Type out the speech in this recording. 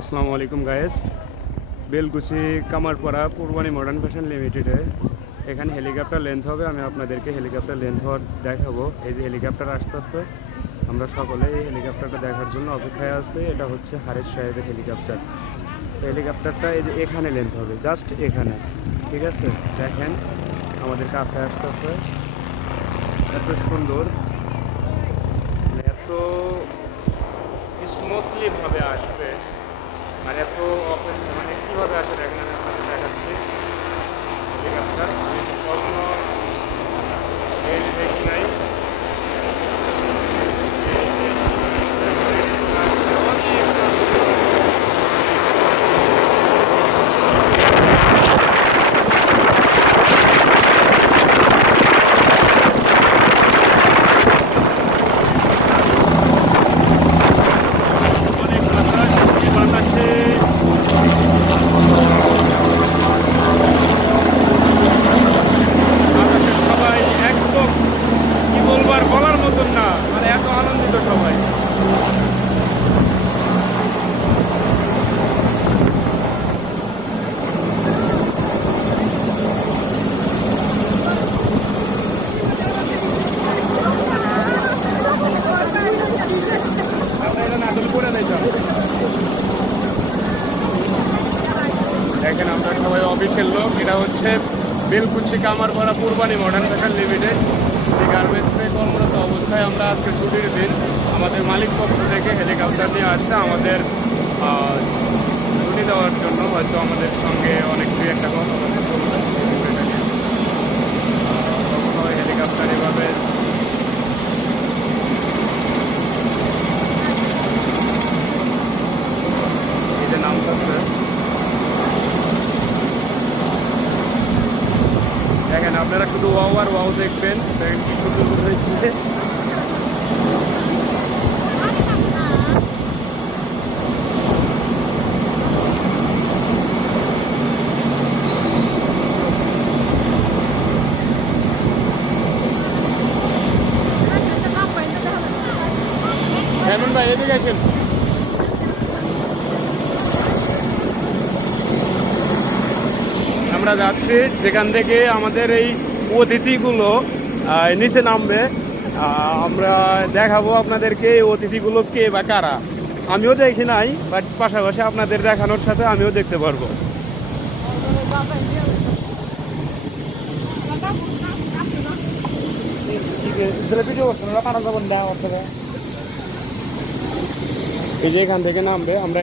আসসালামু আলাইকুম guys. Belkuchi Kamarpara Purbani modern fashion লিমিটেডে এখানে হেলিকপ্টার লেন্থ হবে। আমি আপনাদেরকে হেলিকপ্টার লেন্থ হওয়ার দেখাবো। এই যে হেলিকপ্টার আসতেছে, আমরা সকলে এই হেলিকপ্টারটা দেখার জন্য অপেক্ষায় আছি। এটা হচ্ছে হারিস সাহেবের হেলিকপ্টার। হেলিকপ্টারটা এই যে এখানে লেন্থ হবে, জাস্ট এখানে, ঠিক আছে? দেখেন আমাদের কাছে আসতেছে, এত সুন্দর, এত স্মুথলি ভাবে আসবে, আর এত ওপেন মানে কীভাবে আসে দেখেন। আমি আপনাদের দেখাচ্ছি হেলিকপ্টার। আমি কখনো রেল দেখি নাই। অনেক বাতাস, এই বাতাসে বাতাসের সবাই একদম কি বলবো আর বলার মতন না, মানে এত আনন্দিত সবাই। আপনারা নাটক করে দিয়েছেন। দেখেন আমরা সবাই অফিসের লোক। এটা হচ্ছে Belkuchi Kamarpara Purbani modern fashion limited. এই গার্মেন্টসে কর্মরত অবস্থায় আমরা আজকে ছুটির দিন আমাদের মালিক পক্ষ থেকে হেলিকপ্টার নিয়ে আসছে আমাদের ছুটি দেওয়ার জন্য। হয়তো আমাদের সঙ্গে অনেক দুই একটা কথাবার্তা বলবে এই বিষয়টা নিয়ে। কখনো হেলিকপ্টার এভাবে এই যে নাম থাকছে, দেখেন আপনারা শুধু ওয়াও আর ওয়াও দেখবেন। দেখেন কি সুন্দর হয়েছে। হেমন ভাই এদিকে আসেন। আমরা যাচ্ছি যেখান থেকে আমাদের এই অতিথিগুলো নিচে নামবে। আমরা দেখাবো আপনাদেরকে এই অতিথিগুলো কে বা কারা। আমিও দেখি নাই, বাট পাশাপাশি আপনাদের দেখানোর সাথে আমিও দেখতে পারবো। এই যে এখান থেকে নামবে আমরা